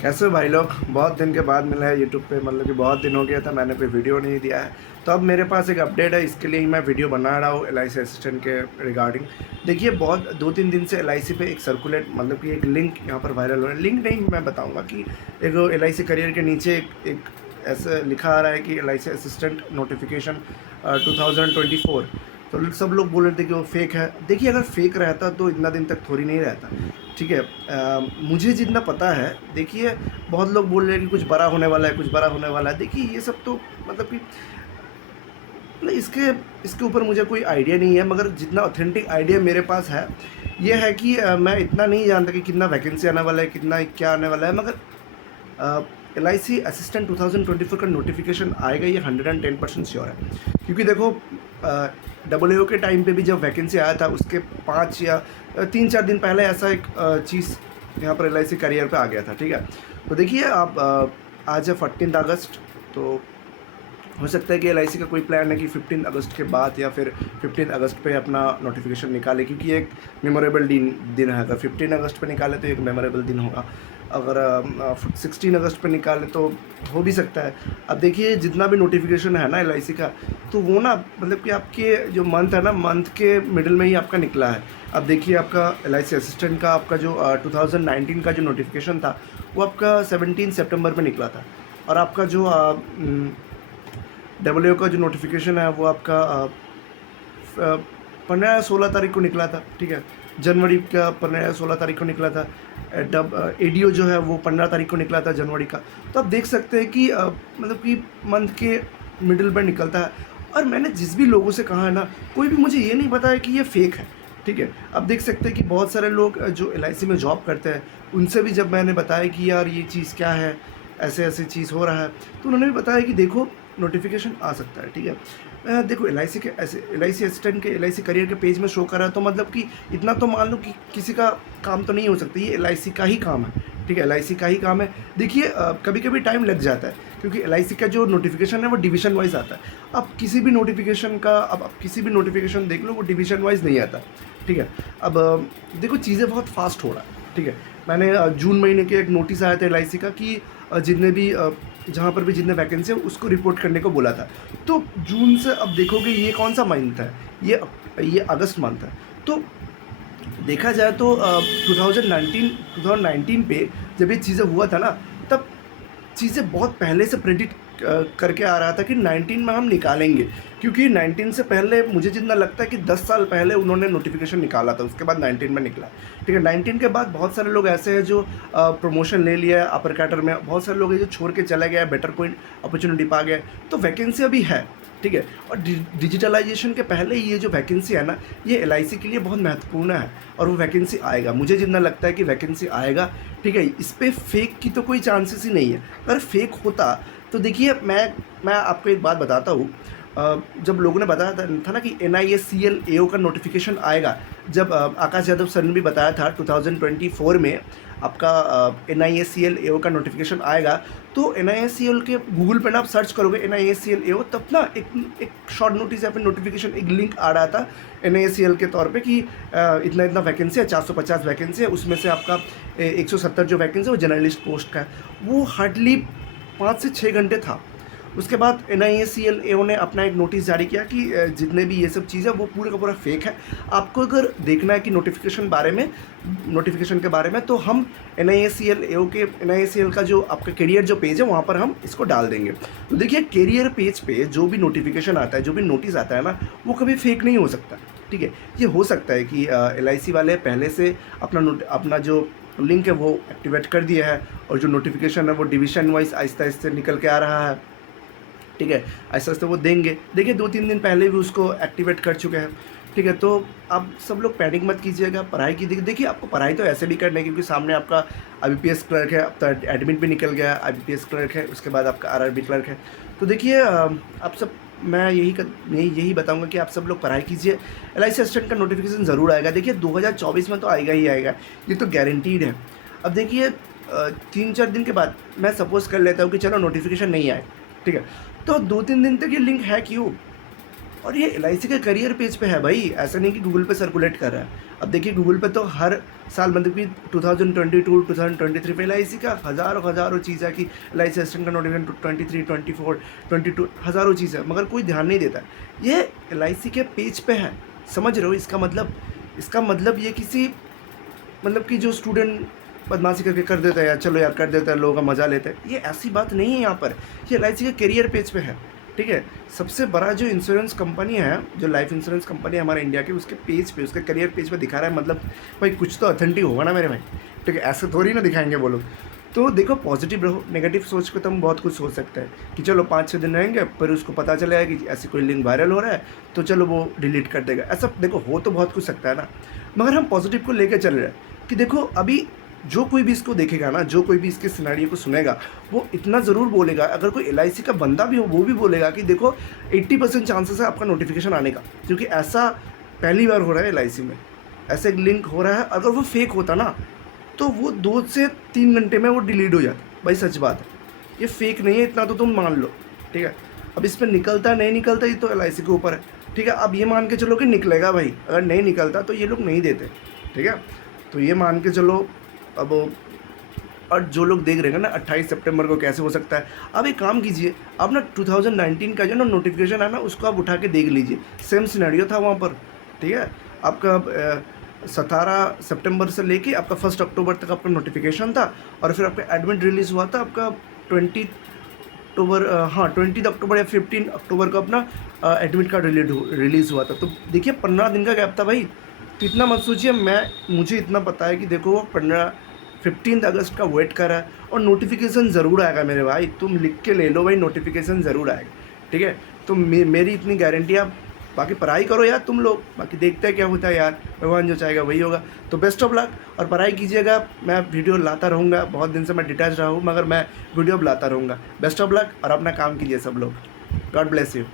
कैसे हो भाई लोग। बहुत दिन के बाद मिला है यूट्यूब पे, मतलब कि बहुत दिन हो गया था, मैंने कोई वीडियो नहीं दिया है। तो अब मेरे पास एक अपडेट है, इसके लिए ही मैं वीडियो बना रहा हूँ एल आई सी असिस्टेंट के रिगार्डिंग। देखिए, बहुत 2-3 दिन से एल आई सी पे एक सर्कुलेट, मतलब कि एक लिंक यहाँ पर वायरल हो रहा है। लिंक नहीं, मैं बताऊँगा कि एक एल आई सी करियर के नीचे एक ऐसा लिखा आ रहा है कि L I C assistant notification 2024। तो सब लोग बोल रहे थे कि वो फेक है। देखिए, अगर फेक रहता तो इतना दिन तक थोड़ी नहीं रहता। ठीक है, मुझे जितना पता है, देखिए बहुत लोग बोल रहे हैं कि कुछ बड़ा होने वाला है, कुछ बड़ा होने वाला है। देखिए ये सब तो मतलब कि मतलब इसके इसके ऊपर मुझे कोई आइडिया नहीं है, मगर जितना ऑथेंटिक आइडिया मेरे पास है ये है कि मैं इतना नहीं जानता कि कितना वैकेंसी आने वाला है, कितना क्या आने वाला है। मगर एल आई सी असिस्टेंट 2024 का नोटिफिकेशन आएगा, ये 110% श्योर है। क्योंकि देखो, डब्ल्यू के टाइम पे भी जब वैकेंसी आया था उसके 5 या 3-4 दिन पहले ऐसा एक चीज़ यहाँ पर एल आई सी करियर पर आ गया था। ठीक है, तो देखिए आप, आज है 14 अगस्त। तो हो सकता है कि एल आई सी का कोई प्लान है कि 15 अगस्त के बाद या फिर 15 अगस्त पे अपना नोटिफिकेशन निकाले, क्योंकि एक मेमोरेबल दिन है। अगर 15 अगस्त पे निकाले तो एक मेमोरेबल दिन होगा, अगर 16 अगस्त पे निकाले तो हो भी सकता है। अब देखिए, जितना भी नोटिफिकेशन है ना एल आई सी का, तो वो ना मतलब कि आपके जो मंथ है ना, मंथ के मिडिल में ही आपका निकला है। अब देखिए, आपका एल आई सी असिस्टेंट का आपका जो 2019 का जो नोटिफिकेशन था वो आपका 17 सितंबर में निकला था। और आपका जो डब्ल्यू का जो नोटिफिकेशन है वो आपका 15-16 तारीख को निकला था। ठीक है, जनवरी का 15-16 तारीख को निकला था। ए डी ओ जो है वो 15 तारीख को निकला था जनवरी का। तो आप देख सकते हैं कि मतलब कि मंथ के मिडिल पर निकलता है। और मैंने जिस भी लोगों से कहा है ना, कोई भी मुझे ये नहीं बताया कि ये फेक है। ठीक है, अब देख सकते हैं कि बहुत सारे लोग जो एल आई सी में जॉब करते हैं, उनसे भी जब मैंने बताया कि यार ये चीज़ क्या है, ऐसे ऐसे चीज़ हो रहा है, तो उन्होंने भी बताया कि देखो नोटिफिकेशन आ सकता है। ठीक है, देखो एल आई सी के ऐसे एल आई सी असिस्टेंट के एल आई सी करियर के पेज में शो कर रहा है, तो मतलब कि इतना तो मान लो कि किसी का काम तो नहीं हो सकता, ये एल आई सी का ही काम है। ठीक है, एल आई सी का ही काम है। देखिए, कभी कभी टाइम लग जाता है, क्योंकि एल आई सी का जो नोटिफिकेशन है वो डिवीज़न वाइज आता है। अब किसी भी नोटिफिकेशन का, अब आप किसी भी नोटिफिकेशन देख लो, वो डिवीज़न वाइज नहीं आता। ठीक है, अब देखो चीज़ें बहुत फास्ट हो रहा है। ठीक है, मैंने जून महीने के एक नोटिस आया था एल आई सी का कि जितने भी जहाँ पर भी जितने वैकेंसी है उसको रिपोर्ट करने को बोला था। तो जून से अब देखोगे ये कौन सा मंथ है, ये अगस्त मंथ है। तो देखा जाए तो 2019 पे जब ये चीज़ें हुआ था ना, तब चीज़ें बहुत पहले से प्रेडिक्ट करके आ रहा था कि 19 में हम निकालेंगे। क्योंकि 19 से पहले मुझे जितना लगता है कि 10 साल पहले उन्होंने नोटिफिकेशन निकाला था, उसके बाद 19 में निकला। ठीक है, 19 के बाद बहुत सारे लोग ऐसे हैं जो प्रमोशन ले लिया है अपर कैटर में, बहुत सारे लोग हैं जो छोड़ के चले गए, बेटर कोई अपॉर्चुनिटी पा गए। तो वैकेंसी अभी है। ठीक है, और डिजिटलाइजेशन के पहले ये जो वैकेंसी है ना, ये एल आई सी के लिए बहुत महत्वपूर्ण है। और वो वैकेंसी आएगा, मुझे जितना लगता है कि वैकेंसी आएगा। ठीक है, इस पर फेक की तो कोई चांसेस ही नहीं है। अगर फेक होता तो देखिए, मैं आपको एक बात बताता हूँ। जब लोगों ने बताया था ना कि NISCL AO का नोटिफिकेशन आएगा, जब आकाश यादव सर ने भी बताया था 2024 में आपका NISCL AO का नोटिफिकेशन आएगा। तो NISCL के गूगल पर ना आप सर्च करोगे NISCL AO, तब ना एक शॉर्ट नोटिस या फिर नोटिफिकेशन, एक लिंक आ रहा था NISCL के तौर पे कि इतना इतना वैकेंसी है, 450 वैकेंसी है, उसमें से आपका 170 जो वैकेंसी है वो जर्नलिस्ट पोस्ट का है। वो हार्डली 5 से 6 घंटे था। उसके बाद NISCL AO ने अपना एक नोटिस जारी किया कि जितने भी ये सब चीज़ है वो पूरा का पूरा फेक है। आपको अगर देखना है कि नोटिफिकेशन के बारे में, तो हम NISCL AO के NISCL का जो आपका करियर जो पेज है वहाँ पर हम इसको डाल देंगे। तो देखिए, करियर पेज पे जो भी नोटिफिकेशन आता है, जो भी नोटिस आता है ना, वो कभी फेक नहीं हो सकता। ठीक है, ये हो सकता है कि LIC वाले पहले से अपना जो लिंक है वो एक्टिवेट कर दिया है, और जो नोटिफिकेशन है वो डिवीज़न वाइज आहिस्ता आहिस्ता निकल के आ रहा है। ठीक है, आहिस्ता आहिस्ता वो देंगे। देखिए, 2-3 दिन पहले भी उसको एक्टिवेट कर चुके हैं। ठीक है, तो आप सब लोग पैनिक मत कीजिएगा, पढ़ाई की देखिए आपको पढ़ाई तो ऐसे भी करनी है, क्योंकि सामने आपका IBPS क्लर्क है, अब तो एडमिट भी निकल गया, IBPS क्लर्क है, उसके बाद आपका RRB क्लर्क है। तो देखिए, आप सब, मैं यही बताऊंगा कि आप सब लोग पढ़ाई कीजिए। LIC असिस्टेंट का नोटिफिकेशन ज़रूर आएगा। देखिए, 2024 में तो आएगा ही आएगा, ये तो गारंटीड है। अब देखिए, 3-4 दिन के बाद मैं सपोज़ कर लेता हूँ कि चलो नोटिफिकेशन नहीं आए। ठीक है, तो 2-3 दिन तक ये लिंक है क्यों? और ये LIC के करियर पेज पे है भाई, ऐसा नहीं कि गूगल पे सर्कुलेट कर रहा है। अब देखिए गूगल पे तो हर साल मतलब कि 2022 2023 पे LIC का हज़ारों चीज़ है कि LIC असिस्टेंट का नोटिफिकेशन 23 24 22 हज़ारों चीज़ है, मगर कोई ध्यान नहीं देता। ये LIC के पेज पे है, समझ रहे हो? इसका मतलब ये किसी मतलब कि जो स्टूडेंट बदमाशी करके कर देता है यार, चलो यार कर देता है, लोगों का मज़ा लेते हैं, ये ऐसी बात नहीं है यहाँ पर। ये LIC के करियर पेज पे है, ठीक है। सबसे बड़ा जो इंश्योरेंस कंपनी है, जो लाइफ इंश्योरेंस कंपनी है हमारे इंडिया की, उसके पेज पे, उसके करियर पेज पे दिखा रहा है, मतलब भाई कुछ तो ऑथेंटिक होगा ना मेरे भाई, ठीक है। ऐसे थोड़ी ना दिखाएंगे वो लोग। तो देखो पॉजिटिव रहो, नेगेटिव सोच के तो हम बहुत कुछ सोच सकते हैं कि चलो 5-6 दिन रहेंगे, फिर उसको पता चलेगा कि ऐसी कोई लिंक वायरल हो रहा है, तो चलो वो डिलीट कर देगा। ऐसा देखो हो तो बहुत कुछ सकता है ना, मगर हम पॉजिटिव को लेकर चल रहे हैं कि देखो अभी जो कोई भी इसको देखेगा ना, जो कोई भी इसके सिनेरियो को सुनेगा, वो इतना ज़रूर बोलेगा, अगर कोई LIC का बंदा भी हो वो भी बोलेगा कि देखो 80% चांसेस है आपका नोटिफिकेशन आने का, क्योंकि ऐसा पहली बार हो रहा है LIC में, ऐसे एक लिंक हो रहा है। अगर वो फेक होता ना तो वो 2 से 3 घंटे में वो डिलीट हो जाता, भाई सच बात है। ये फेक नहीं है, इतना तो तुम मान लो, ठीक है। अब इस पर निकलता नहीं निकलता ये तो LIC के ऊपर है, ठीक है। अब ये मान के चलो कि निकलेगा भाई, अगर नहीं निकलता तो ये लोग नहीं देते, ठीक है। तो ये मान के चलो अब, और जो लोग देख रहे हैं ना 28 सितंबर को कैसे हो सकता है, अब एक काम कीजिए, आप ना 2019 का जो ना नोटिफिकेशन है ना उसको आप उठा के देख लीजिए, सेम सिनेरियो था वहाँ पर, ठीक है। आपका 17 सितंबर से लेके आपका 1 अक्टूबर तक आपका नोटिफिकेशन था, और फिर आपका एडमिट रिलीज़ हुआ था आपका 20 अक्टूबर, हाँ 20 अक्टूबर या 15 अक्टूबर को अपना एडमिट कार्ड रिलीज़ हुआ था। तो देखिए 15 दिन का गैप था भाई, तो इतना मत सोचिए। मुझे इतना पता है कि देखो वो 15 अगस्त का वेट कर रहा है, और नोटिफिकेशन ज़रूर आएगा मेरे भाई, तुम लिख के ले लो भाई, नोटिफिकेशन ज़रूर आएगा, ठीक है। तो मेरी इतनी गारंटी है। बाकी पढ़ाई करो यार तुम लोग, बाकी देखते हैं क्या होता है यार, भगवान जो चाहेगा वही होगा। तो बेस्ट ऑफ लक, और पढ़ाई कीजिएगा। मैं वीडियो लाता रहूँगा, बहुत दिन से मैं डिटैच रहा हूँ, मगर मैं वीडियो लाता रहूँगा। बेस्ट ऑफ लक, और अपना काम कीजिए सब लोग। God bless you.